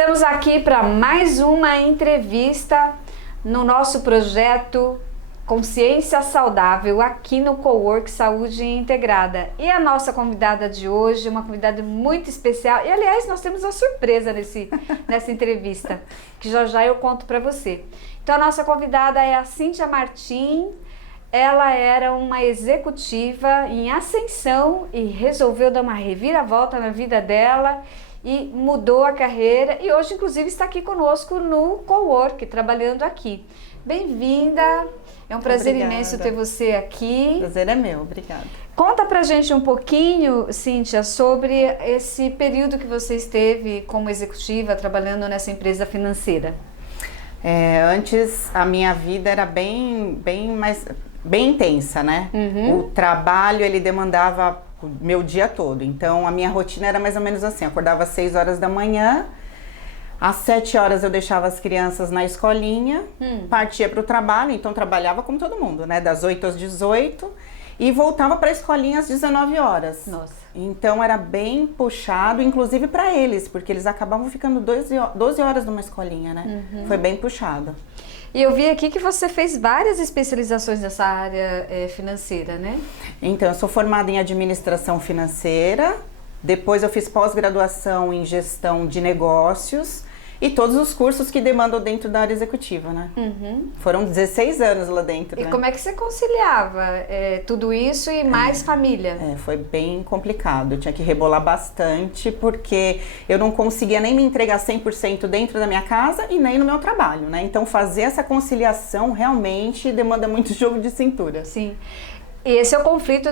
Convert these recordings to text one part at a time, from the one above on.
Estamos aqui para mais uma entrevista no nosso projeto Consciência Saudável aqui no Cowork Saúde Integrada. E a nossa convidada de hoje, uma convidada muito especial. E aliás, nós temos uma surpresa nessa entrevista, que já eu conto para você. Então a nossa convidada é a Cíntia Martim. Ela era uma executiva em ascensão e resolveu dar uma reviravolta na vida dela e mudou a carreira e hoje inclusive está aqui conosco no Cowork, trabalhando aqui. Bem-vinda, é um prazer imenso ter você aqui. O prazer é meu, obrigada. Conta pra gente um pouquinho, Cíntia, sobre esse período que você esteve como executiva trabalhando nessa empresa financeira. Antes a minha vida era bem intensa, né? O trabalho ele demandava o meu dia todo, então a minha rotina era mais ou menos assim, eu acordava às 6 horas da manhã, às 7 horas eu deixava as crianças na escolinha, partia para o trabalho, então trabalhava como todo mundo, né? Das 8 às 18 e voltava para a escolinha às 19 horas. Nossa. Então era bem puxado, inclusive para eles, porque eles acabavam ficando 12 horas numa escolinha, né? Foi bem puxado. E eu vi aqui que você fez várias especializações nessa área financeira, né? Então, eu sou formada em administração financeira, depois eu fiz pós-graduação em gestão de negócios e todos os cursos que demandam dentro da área executiva, né? Foram 16 anos lá dentro, E né? como é que você conciliava tudo isso e mais família? Foi bem complicado, eu tinha que rebolar bastante porque eu não conseguia nem me entregar 100% dentro da minha casa e nem no meu trabalho, né? Então fazer essa conciliação realmente demanda muito jogo de cintura. Sim. E esse é o conflito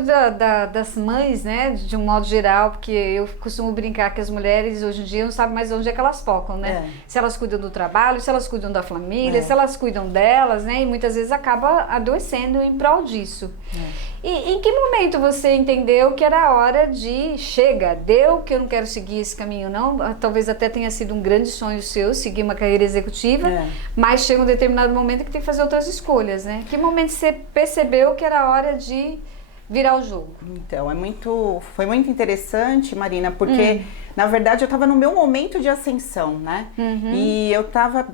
das mães, né, de um modo geral, porque eu costumo brincar que as mulheres hoje em dia não sabem mais onde é que elas focam, né? Se elas cuidam do trabalho, se elas cuidam da família, se elas cuidam delas, né? E muitas vezes acaba adoecendo em prol disso. E em que momento você entendeu que era a hora de chega, deu que eu não quero seguir esse caminho não? Talvez até tenha sido um grande sonho seu, seguir uma carreira executiva, mas chega um determinado momento que tem que fazer outras escolhas, né? Que momento você percebeu que era a hora de virar o jogo? Então, foi muito interessante, Marina, porque na verdade eu estava no meu momento de ascensão, né? E eu estava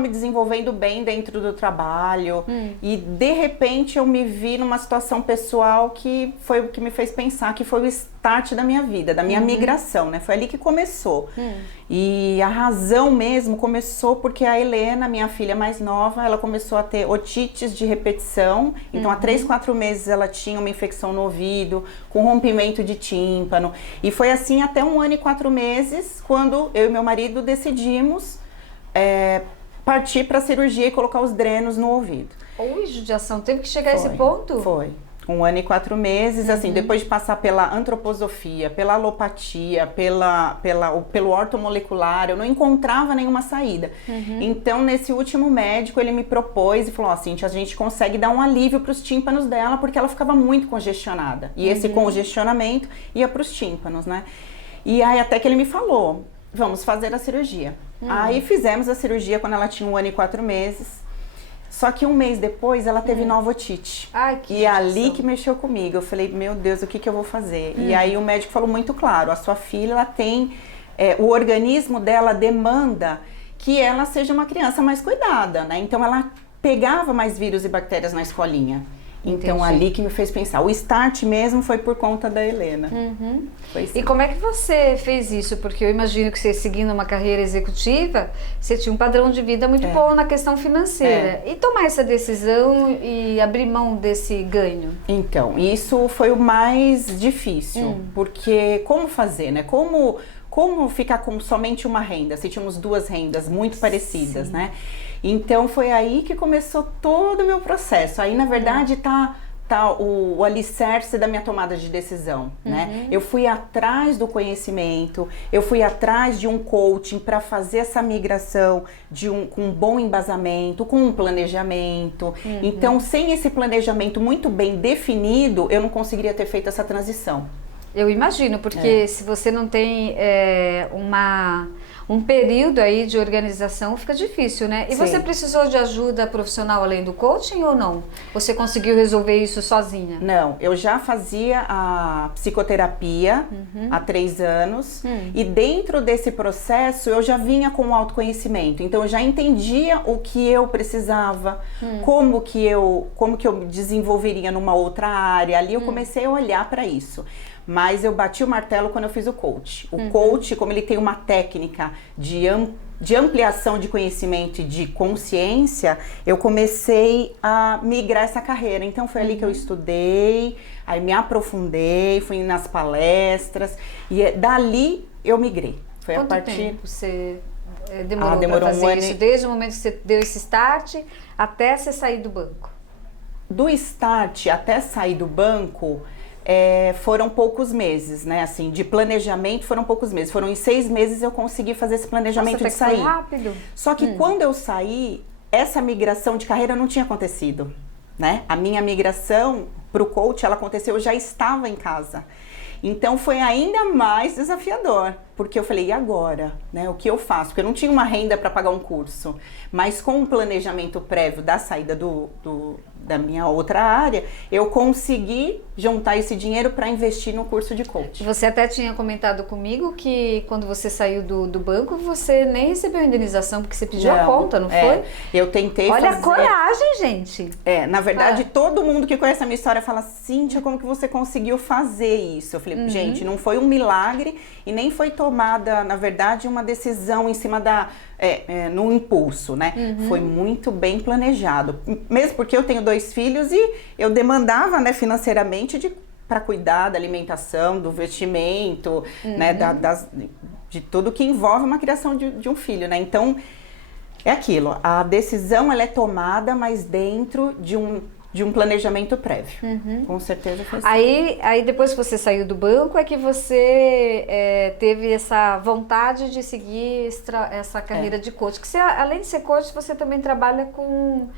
me desenvolvendo bem dentro do trabalho e de repente eu me vi numa situação pessoal que foi o que me fez pensar que foi o start da minha vida, da minha migração, né? Foi ali que começou. E a razão mesmo começou porque a Helena, minha filha mais nova, ela começou a ter otites de repetição. Então, há 3, 4 meses ela tinha uma infecção no ouvido, com rompimento de tímpano. E foi assim até 1 ano e 4 meses, quando eu e meu marido decidimos partir para a cirurgia e colocar os drenos no ouvido. Ui, judiação, teve que chegar a esse ponto? Foi. 1 ano e 4 meses, assim, depois de passar pela antroposofia, pela alopatia, pelo ortomolecular, eu não encontrava nenhuma saída. Então, nesse último médico, ele me propôs e falou, ó, Cíntia, a gente consegue dar um alívio para os tímpanos dela, porque ela ficava muito congestionada. E esse congestionamento ia para os tímpanos, né? E aí, até que ele me falou, vamos fazer a cirurgia. Aí fizemos a cirurgia quando ela tinha 1 ano e 4 meses. Só que 1 mês depois ela teve nova otite. Ai, que e ali que mexeu comigo. Eu falei, meu Deus, o que eu vou fazer? E aí o médico falou muito claro, a sua filha ela tem, o organismo dela demanda que ela seja uma criança mais cuidada, né? Então ela pegava mais vírus e bactérias na escolinha. Então, ali que me fez pensar. O start mesmo foi por conta da Helena. E como é que você fez isso? Porque eu imagino que você, seguindo uma carreira executiva, você tinha um padrão de vida muito bom na questão financeira. E tomar essa decisão e abrir mão desse ganho? Então, isso foi o mais difícil. Porque como fazer, né? Como ficar com somente uma renda? Se tínhamos 2 rendas muito parecidas, né? Então foi aí que começou todo o meu processo. Aí, na verdade, tá o alicerce da minha tomada de decisão, né? Eu fui atrás do conhecimento, eu fui atrás de um coaching para fazer essa migração com um bom embasamento, com um planejamento. Então, sem esse planejamento muito bem definido, eu não conseguiria ter feito essa transição. Eu imagino, porque se você não tem um período aí de organização fica difícil, né? E Sim. você precisou de ajuda profissional além do coaching ou não? Você conseguiu resolver isso sozinha? Não, eu já fazia a psicoterapia há 3 anos e dentro desse processo eu já vinha com o autoconhecimento. Então eu já entendia o que eu precisava, como que eu me desenvolveria numa outra área. Ali eu comecei a olhar para isso. Mas eu bati o martelo quando eu fiz o coach. O coach, como ele tem uma técnica de ampliação de conhecimento e de consciência, eu comecei a migrar essa carreira. Então foi ali que eu estudei, aí me aprofundei, fui nas palestras e dali eu migrei. Foi Quanto a partir... tempo você demorou para demorou fazer um ano isso? Desde o momento que você deu esse start até você sair do banco? Do start até sair do banco... foram poucos meses, né? Assim, de planejamento foram poucos meses. Foram em 6 meses eu consegui fazer esse planejamento de sair. Foi rápido. Só que quando eu saí, essa migração de carreira não tinha acontecido, né? A minha migração para o coach, ela aconteceu, eu já estava em casa. Então foi ainda mais desafiador, porque eu falei, e agora? Né? O que eu faço? Porque eu não tinha uma renda para pagar um curso, mas com um planejamento prévio da saída da minha outra área, eu consegui juntar esse dinheiro para investir no curso de coach. Você até tinha comentado comigo que quando você saiu do banco, você nem recebeu indenização, porque você pediu a conta, não foi? Eu tentei Olha fazer... a coragem, gente! Na verdade, todo mundo que conhece a minha história fala, Cíntia, como que você conseguiu fazer isso? Eu falei, gente, não foi um milagre e nem foi tomada, na verdade, uma decisão em cima no impulso, né? Foi muito bem planejado. Mesmo porque eu tenho 2 filhos e eu demandava, né, financeiramente para cuidar da alimentação, do vestimento, né, de tudo que envolve uma criação de um filho, né? Então, é aquilo, a decisão ela é tomada, mas dentro de um planejamento prévio. Com certeza foi assim. Aí depois que você saiu do banco é que você teve essa vontade de seguir essa carreira de coach. Que você, além de ser coach, você também trabalha com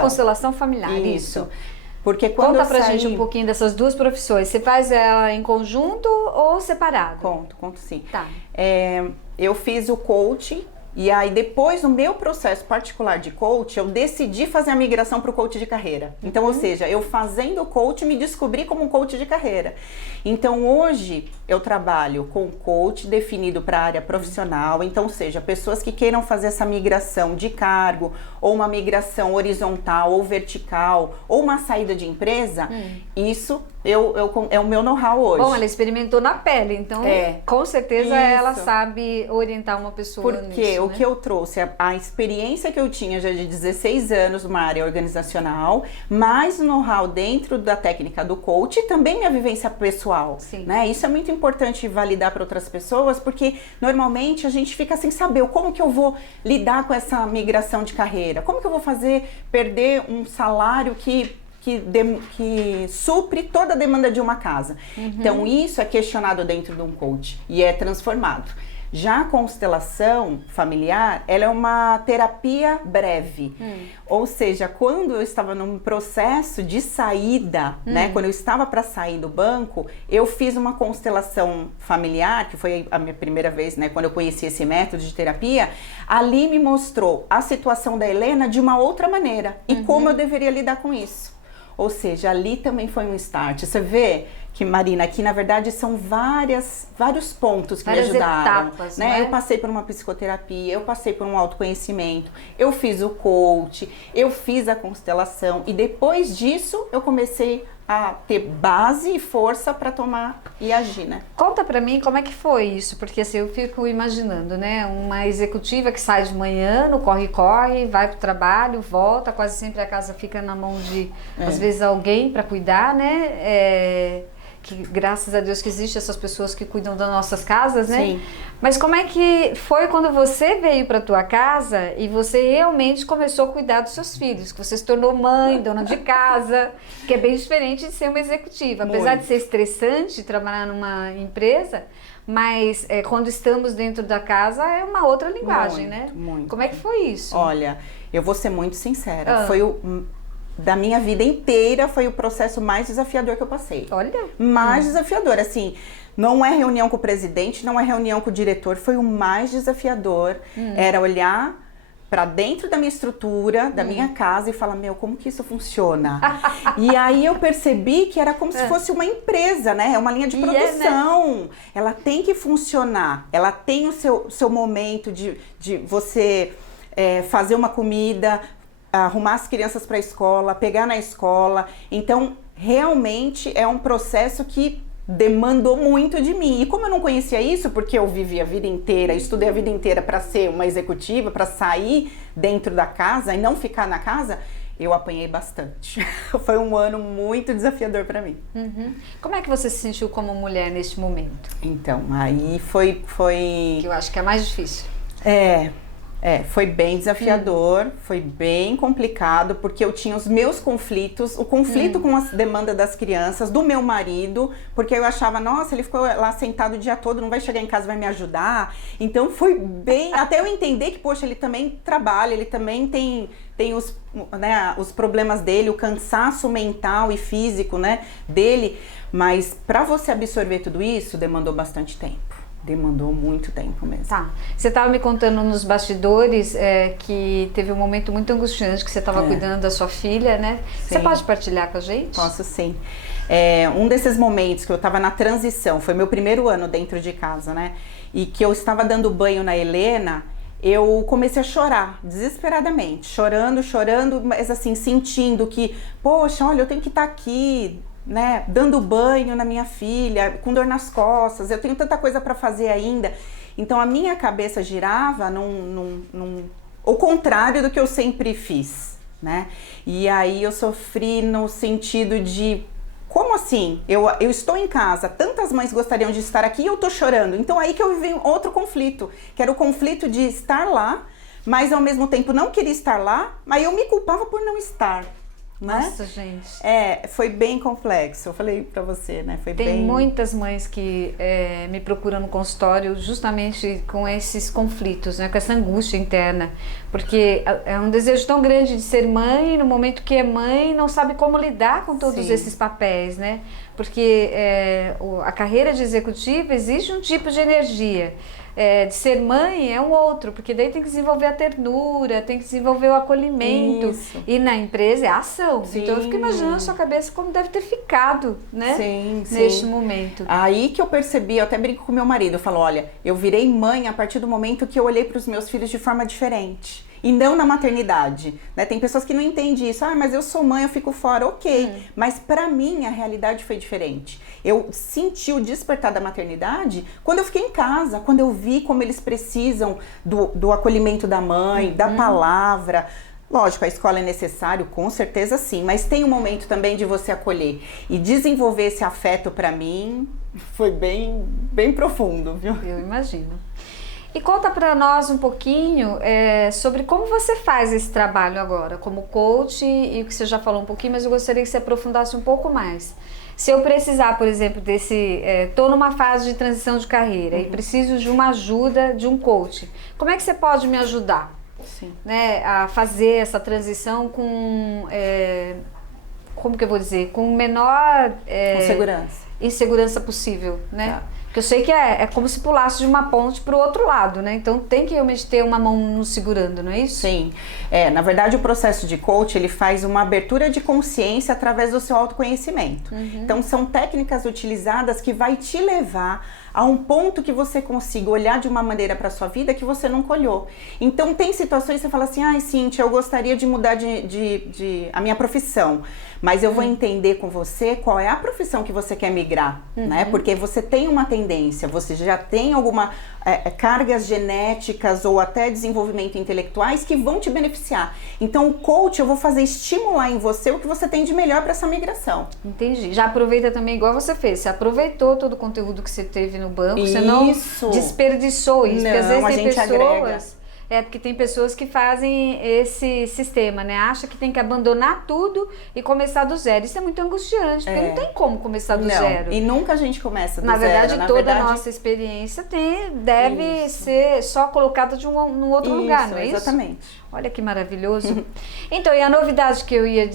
constelação familiar. Isso. Porque quando Conta eu pra saí... gente um pouquinho dessas 2 profissões. Você faz ela em conjunto ou separado? Conto sim. Tá. Eu fiz o coaching. E aí, depois, no meu processo particular de coach, eu decidi fazer a migração para o coach de carreira. Então, ou seja, eu fazendo o coach, me descobri como um coach de carreira. Então, hoje, eu trabalho com coach definido para a área profissional. Então, ou seja, pessoas que queiram fazer essa migração de cargo, ou uma migração horizontal, ou vertical, ou uma saída de empresa, isso é o meu know-how hoje. Bom, ela experimentou na pele, então com certeza ela sabe orientar uma pessoa nisso. Porque o que eu trouxe, a experiência que eu tinha já de 16 anos numa área organizacional, mais o know-how dentro da técnica do coach e também minha vivência pessoal. Sim. Né? Isso é muito importante validar para outras pessoas, porque normalmente a gente fica sem saber como que eu vou lidar com essa migração de carreira, como que eu vou perder um salário que supre toda a demanda de uma casa. Então, isso é questionado dentro de um coach e é transformado. Já a constelação familiar, ela é uma terapia breve. Ou seja, quando eu estava num processo de saída, né, quando eu estava para sair do banco, eu fiz uma constelação familiar, que foi a minha primeira vez, né, quando eu conheci esse método de terapia. Ali me mostrou a situação da Helena de uma outra maneira e como eu deveria lidar com isso. Ou seja, ali também foi um start. Você vê que, Marina, aqui na verdade são vários pontos que me ajudaram. Etapas, né? Eu passei por uma psicoterapia, eu passei por um autoconhecimento, eu fiz o coach, eu fiz a constelação e depois disso eu comecei a ter base e força para tomar e agir, né? Conta pra mim como é que foi isso, porque assim, eu fico imaginando, né, uma executiva que sai de manhã, no corre-corre, vai pro trabalho, volta, quase sempre a casa fica na mão de, às vezes, alguém para cuidar, né, que graças a Deus que existem essas pessoas que cuidam das nossas casas, né? Sim. Mas como é que foi quando você veio para tua casa e você realmente começou a cuidar dos seus filhos, que você se tornou mãe, dona de casa, que é bem diferente de ser uma executiva. Apesar de ser estressante trabalhar numa empresa, mas quando estamos dentro da casa é uma outra linguagem, né? Muito. Como é que foi isso? Olha, eu vou ser muito sincera. Da minha vida inteira foi o processo mais desafiador que eu passei. Olha. Mais desafiador, assim, Não é reunião com o presidente, não é reunião com o diretor, foi o mais desafiador. Era olhar para dentro da minha estrutura, da minha casa e falar, meu, como que isso funciona? E aí eu percebi que era como se fosse uma empresa, né? É uma linha de produção. Né? Ela tem que funcionar. Ela tem o seu momento de você fazer uma comida, arrumar as crianças para a escola, pegar na escola. Então, realmente é um processo que demandou muito de mim. E como eu não conhecia isso, porque eu vivi a vida inteira, estudei a vida inteira para ser uma executiva, para sair dentro da casa e não ficar na casa, eu apanhei bastante. Foi um ano muito desafiador para mim. Como é que você se sentiu como mulher neste momento? Então, aí foi... Que eu acho que é mais difícil. Foi bem desafiador, foi bem complicado, porque eu tinha os meus conflitos, o conflito com a demanda das crianças, do meu marido, porque eu achava, nossa, ele ficou lá sentado o dia todo, não vai chegar em casa, vai me ajudar. Então foi bem, até eu entender que, poxa, ele também trabalha, ele também tem os problemas dele, o cansaço mental e físico, né, dele, mas para você absorver tudo isso, demandou bastante tempo. Demandou muito tempo mesmo. Tá. Você estava me contando nos bastidores que teve um momento muito angustiante que você estava cuidando da sua filha, né? Sim. Você pode partilhar com a gente? Posso sim. Um desses momentos que eu estava na transição, foi meu primeiro ano dentro de casa, né? E que eu estava dando banho na Helena, eu comecei a chorar, desesperadamente. Chorando, mas assim, sentindo que, poxa, olha, eu tenho que estar aqui, né, dando banho na minha filha, com dor nas costas, eu tenho tanta coisa para fazer ainda. Então a minha cabeça girava o contrário do que eu sempre fiz, né? E aí eu sofri no sentido de, como assim? Eu estou em casa, tantas mães gostariam de estar aqui e eu tô chorando. Então aí que eu vivi outro conflito, que era o conflito de estar lá, mas ao mesmo tempo não queria estar lá, mas eu me culpava por não estar. Nossa, né? Gente. Foi bem complexo. Eu falei pra você, né? Tem muitas mães que me procuram no consultório justamente com esses conflitos, né? Com essa angústia interna. Porque é um desejo tão grande de ser mãe, e no momento que é mãe, não sabe como lidar com todos esses papéis, né? Porque a carreira de executiva exige um tipo de energia. De ser mãe é um outro, porque daí tem que desenvolver a ternura, tem que desenvolver o acolhimento. Isso. E na empresa é a ação. Sim. Então eu fico imaginando a sua cabeça como deve ter ficado, né? Sim, neste momento. Aí que eu percebi, eu até brinco com meu marido, eu falo, olha, eu virei mãe a partir do momento que eu olhei para os meus filhos de forma diferente. E não na maternidade, né? Tem pessoas que não entendem isso. Mas eu sou mãe, eu fico fora. Ok, mas pra mim a realidade foi diferente. Eu senti o despertar da maternidade quando eu fiquei em casa, quando eu vi como eles precisam do acolhimento da mãe, da palavra. Lógico, a escola é necessário, com certeza sim, mas tem um momento também de você acolher. E desenvolver esse afeto pra mim foi bem, bem profundo, viu? Eu imagino. E conta para nós um pouquinho sobre como você faz esse trabalho agora, como coach, e o que você já falou um pouquinho, mas eu gostaria que você aprofundasse um pouco mais. Se eu precisar, por exemplo, estou numa fase de transição de carreira e preciso de uma ajuda de um coach, como é que você pode me ajudar? Sim. Né, a fazer essa transição com, como que eu vou dizer, com menor insegurança possível, né? Tá. Porque eu sei que é como se pulasse de uma ponte para o outro lado, né? Então tem que realmente ter uma mão nos segurando, não é isso? Sim. Na verdade o processo de coach, ele faz uma abertura de consciência através do seu autoconhecimento. Então são técnicas utilizadas que vai te levar a um ponto que você consiga olhar de uma maneira para sua vida que você nunca olhou. Então tem situações que você fala assim, Cíntia, eu gostaria de mudar a minha profissão, mas eu vou entender com você qual é a profissão que você quer migrar, né? Porque você tem uma tendência, você já tem alguma cargas genéticas ou até desenvolvimento intelectuais que vão te beneficiar. Então o coach, eu vou fazer estimular em você o que você tem de melhor para essa migração. Entendi. Já aproveita também igual você fez, você aproveitou todo o conteúdo que você teve no banco, você não desperdiçou isso, porque às vezes tem pessoas É, porque tem pessoas que fazem esse sistema, né? Acha que tem que abandonar tudo e começar do zero. Isso é muito angustiante, porque não tem como começar do zero. E nunca a gente começa do Na zero. verdade, toda a nossa experiência deve ser só colocada num outro lugar, não é isso? Exatamente. Olha que maravilhoso. Então, e a novidade que eu ia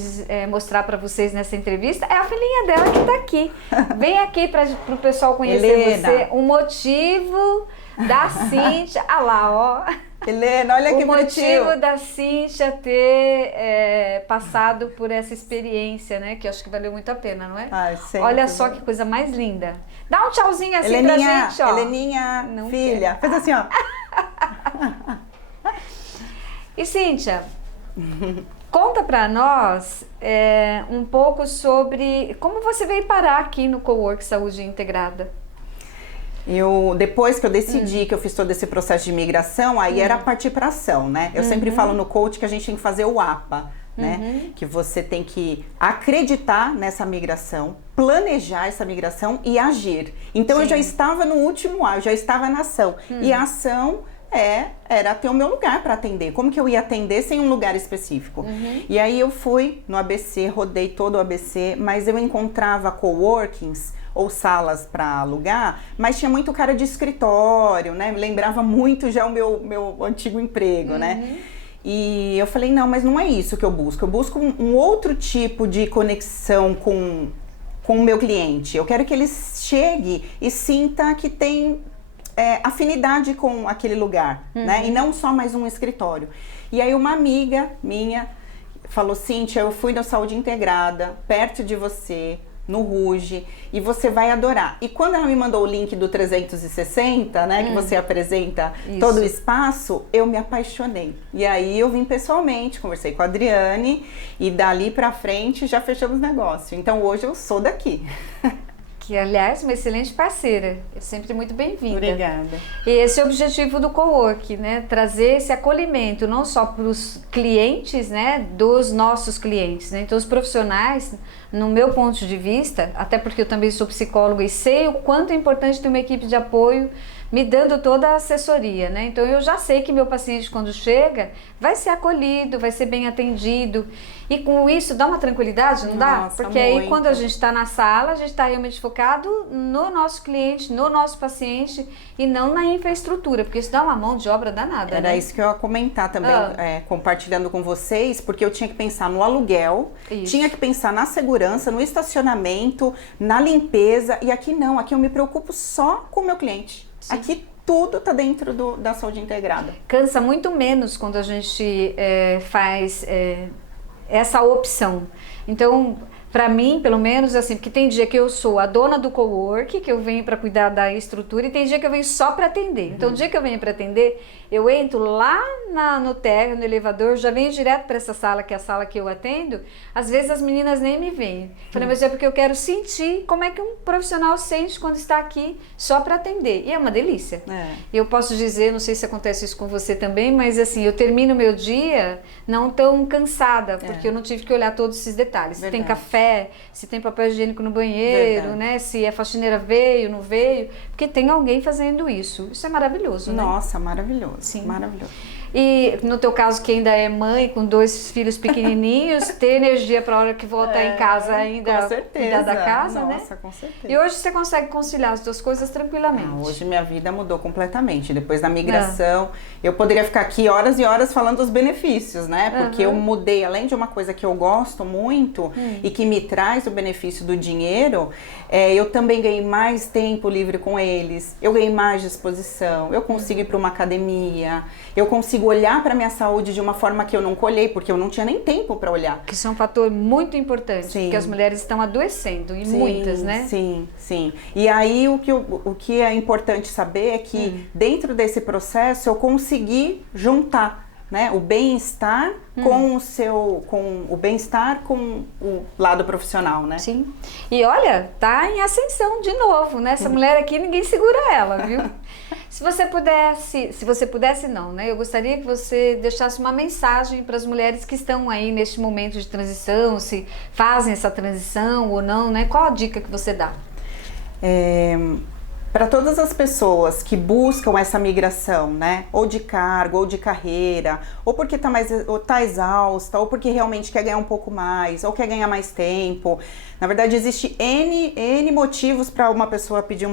mostrar para vocês nessa entrevista é a filhinha dela que está aqui. Vem aqui para o pessoal conhecer você. O motivo da Cíntia. Ah lá, ó. Helena, olha que bonitinho. O motivo da Cíntia ter passado por essa experiência, né? Que eu acho que valeu muito a pena, não é? Ai, sempre. Olha só que coisa mais linda. Dá um tchauzinho assim Heleninha, pra gente, ó. Heleninha, não filha. Faz assim, ó. E Cíntia, conta pra nós um pouco sobre como você veio parar aqui no Cowork Saúde Integrada. Depois que eu decidi que eu fiz todo esse processo de migração, aí era partir para ação, né? Eu sempre falo no coach que a gente tem que fazer o APA, né? Que você tem que acreditar nessa migração, planejar essa migração e agir. Então eu já estava no último A, eu já estava na ação. E a ação era ter o meu lugar para atender. Como que eu ia atender sem um lugar específico? E aí eu fui no ABC, rodei todo o ABC, mas eu encontrava coworkings ou salas para alugar, mas tinha muito cara de escritório, né? Me lembrava muito já o meu antigo emprego, né? E eu falei, não, mas não é isso que eu busco. Eu busco um outro tipo de conexão com o meu cliente. Eu quero que ele chegue e sinta que tem afinidade com aquele lugar, né? E não só mais um escritório. E aí uma amiga minha falou, Cíntia, eu fui na Saúde Integrada, perto de você, no Ruge, e você vai adorar. E quando ela me mandou o link do 360, né, que você apresenta todo o espaço, eu me apaixonei. E aí eu vim pessoalmente, conversei com a Adriane, e dali pra frente já fechamos negócio. Então hoje eu sou daqui. Que, aliás, uma excelente parceira. É sempre muito bem-vinda. Obrigada. E esse é o objetivo do Cowork, né? Trazer esse acolhimento, não só para os clientes, né? Dos nossos clientes, né? Então, os profissionais, no meu ponto de vista, até porque eu também sou psicóloga e sei o quanto é importante ter uma equipe de apoio me dando toda a assessoria, né? Então, eu já sei que meu paciente, quando chega, vai ser acolhido, vai ser bem atendido. E com isso, dá uma tranquilidade, não dá? Porque aí, quando a gente está na sala, a gente está realmente focado no nosso cliente, no nosso paciente e não na infraestrutura, porque isso dá uma mão de obra danada, Era né? isso que eu ia comentar também, compartilhando com vocês, porque eu tinha que pensar no aluguel, tinha que pensar na segurança, no estacionamento, na limpeza, e aqui não, aqui eu me preocupo só com o meu cliente. Sim. Aqui tudo está dentro da saúde integrada. Cansa muito menos quando a gente faz essa opção. Então, para mim, pelo menos, assim, porque tem dia que eu sou a dona do cowork, que eu venho para cuidar da estrutura, e tem dia que eu venho só para atender. Então, o dia que eu venho para atender, eu entro lá no térreo, no elevador, já venho direto para essa sala, que é a sala que eu atendo. Às vezes as meninas nem me veem. Falei, mas é porque eu quero sentir como é que um profissional sente quando está aqui só para atender. E é uma delícia. Eu posso dizer, não sei se acontece isso com você também, mas assim, eu termino meu dia não tão cansada, porque eu não tive que olhar todos esses detalhes. Se tem café, se tem papel higiênico no banheiro, né? Se a faxineira veio, não veio, porque tem alguém fazendo isso. Isso é maravilhoso, né? Nossa, maravilhoso. Sim. Maravilhoso. E no teu caso, que ainda é mãe com 2 filhos pequenininhos, ter energia para a hora que voltar em casa ainda cuidar da casa, né? Nossa, com certeza. E hoje você consegue conciliar as 2 coisas tranquilamente? Hoje minha vida mudou completamente. Depois da migração, eu poderia ficar aqui horas e horas falando dos benefícios, né? Porque eu mudei, além de uma coisa que eu gosto muito e que me traz o benefício do dinheiro, eu também ganhei mais tempo livre com eles, eu ganhei mais disposição, eu consigo ir para uma academia, eu consigo olhar para minha saúde de uma forma que eu nunca olhei, porque eu não tinha nem tempo para olhar. Que isso é um fator muito importante, porque as mulheres estão adoecendo, e muitas, né? Sim, sim. E aí o que é importante saber é que dentro desse processo eu consegui juntar, né, o bem-estar com o bem-estar com o lado profissional, né? Sim. E olha, tá em ascensão de novo, né? Essa mulher aqui, ninguém segura ela, viu? Se você pudesse não, né? Eu gostaria que você deixasse uma mensagem para as mulheres que estão aí neste momento de transição, se fazem essa transição ou não, né? Qual a dica que você dá? para todas as pessoas que buscam essa migração, né? Ou de cargo, ou de carreira, ou porque tá exausta, ou porque realmente quer ganhar um pouco mais, ou quer ganhar mais tempo. Na verdade, existe N motivos para uma pessoa pedir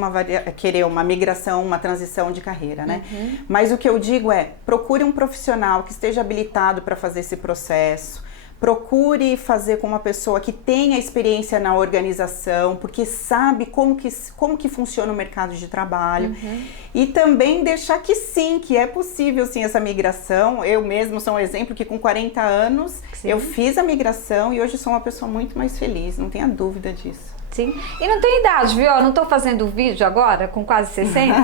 querer uma migração, uma transição de carreira, né? Mas o que eu digo é, procure um profissional que esteja habilitado para fazer esse processo. Procure fazer com uma pessoa que tenha experiência na organização, porque sabe como que funciona o mercado de trabalho. E também deixar que sim, que é possível sim essa migração. Eu mesmo sou um exemplo que com 40 anos eu fiz a migração e hoje sou uma pessoa muito mais feliz, não tenha dúvida disso. Sim. E não tem idade, viu? Eu não tô fazendo vídeo agora, com quase 60.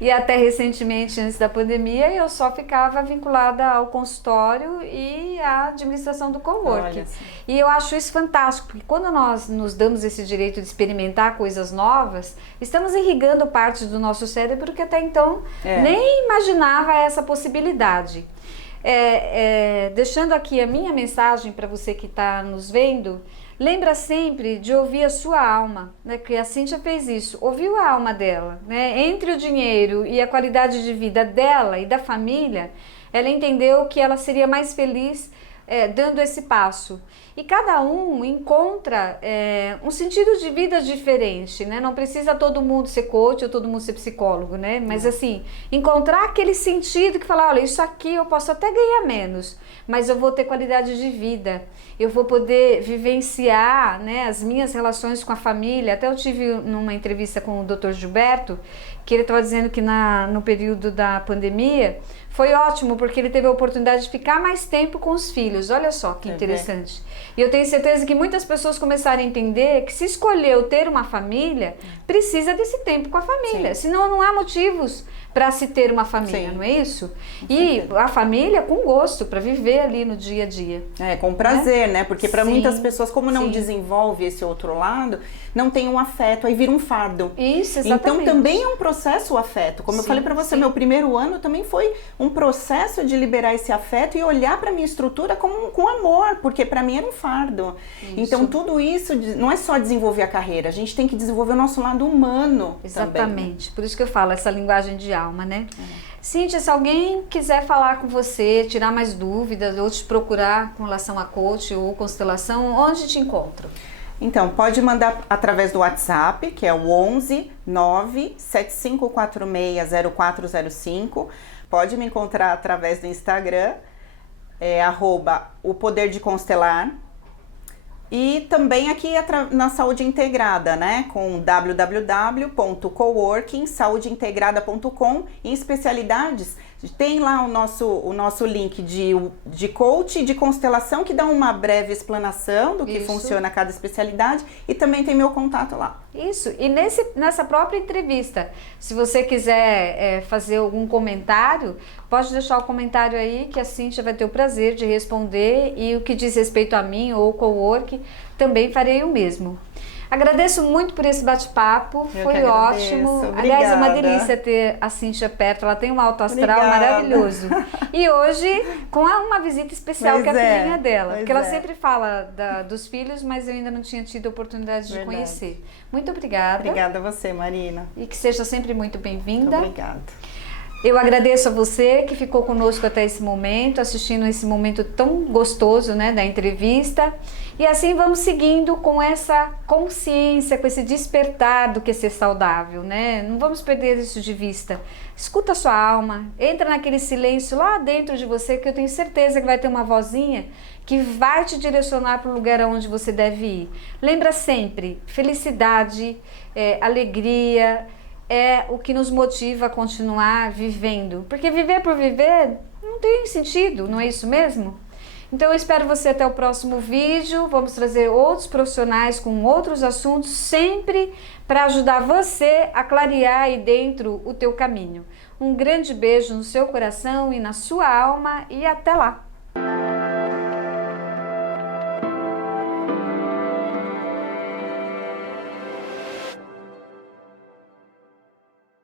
E até recentemente, antes da pandemia, eu só ficava vinculada ao consultório e à administração do coworking. E eu acho isso fantástico, porque quando nós nos damos esse direito de experimentar coisas novas, estamos irrigando parte do nosso cérebro que até então nem imaginava essa possibilidade. Deixando aqui a minha mensagem para você que está nos vendo, lembra sempre de ouvir a sua alma, né? Que a Cíntia fez isso, ouviu a alma dela, né? Entre o dinheiro e a qualidade de vida dela e da família, ela entendeu que ela seria mais feliz dando esse passo. E cada um encontra um sentido de vida diferente, né? Não precisa todo mundo ser coach ou todo mundo ser psicólogo, né? Mas assim, encontrar aquele sentido que fala, olha, isso aqui eu posso até ganhar menos, mas eu vou ter qualidade de vida, eu vou poder vivenciar, né, as minhas relações com a família. Até eu tive numa entrevista com o Dr. Gilberto, que ele estava dizendo que no período da pandemia foi ótimo, porque ele teve a oportunidade de ficar mais tempo com os filhos. Olha só que interessante. E eu tenho certeza que muitas pessoas começaram a entender que se escolheu ter uma família, precisa desse tempo com a família. Senão não há motivos para se ter uma família, não é isso? E a família com gosto, para viver ali no dia a dia. Com prazer, né? Porque para muitas pessoas, como não desenvolve esse outro lado, não tem um afeto, aí vira um fardo. Isso, exatamente. Então também é um processo o afeto. Como eu falei para você, meu primeiro ano também foi um processo de liberar esse afeto e olhar para minha estrutura com amor, porque para mim era um fardo. Então tudo isso não é só desenvolver a carreira, a gente tem que desenvolver o nosso lado humano. Exatamente. Também. Por isso que eu falo essa linguagem de alma, né? Cíntia, se alguém quiser falar com você, tirar mais dúvidas ou te procurar com relação a coach ou constelação, onde te encontro? Então, pode mandar através do WhatsApp, que é o 11 97546 0405. Pode me encontrar através do Instagram, @o poder de constelar. E também aqui na Saúde Integrada, né? Com www.coworkingsaudeintegrada.com. Em especialidades, tem lá o nosso link de coach, de constelação, que dá uma breve explanação do que funciona cada especialidade. E também tem meu contato lá. Isso, e nessa própria entrevista, se você quiser fazer algum comentário, pode deixar o comentário aí que a Cíntia vai ter o prazer de responder, e o que diz respeito a mim ou cowork, também farei o mesmo. Agradeço muito por esse bate-papo, foi ótimo. Aliás, é uma delícia ter a Cíntia perto, ela tem um alto astral maravilhoso. E hoje, com uma visita especial, que é a filhinha dela. Porque ela sempre fala dos filhos, mas eu ainda não tinha tido a oportunidade de conhecer. Muito obrigada. Obrigada a você, Marina. E que seja sempre muito bem-vinda. Obrigada. Eu agradeço a você que ficou conosco até esse momento, assistindo esse momento tão gostoso, né, da entrevista. E assim vamos seguindo com essa consciência, com esse despertar do que é ser saudável, né? Não vamos perder isso de vista. Escuta a sua alma, entra naquele silêncio lá dentro de você, que eu tenho certeza que vai ter uma vozinha que vai te direcionar para o lugar aonde você deve ir. Lembra sempre, felicidade, alegria, é o que nos motiva a continuar vivendo. Porque viver por viver não tem sentido, não é isso mesmo? Então eu espero você até o próximo vídeo. Vamos trazer outros profissionais com outros assuntos, sempre para ajudar você a clarear aí dentro o teu caminho. Um grande beijo no seu coração e na sua alma, e até lá!